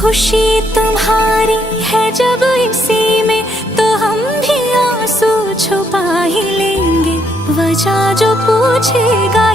खुशी तुम्हारी है जब इसी में, तो हम भी आंसू छुपा ही लेंगे। वजह जो पूछेगा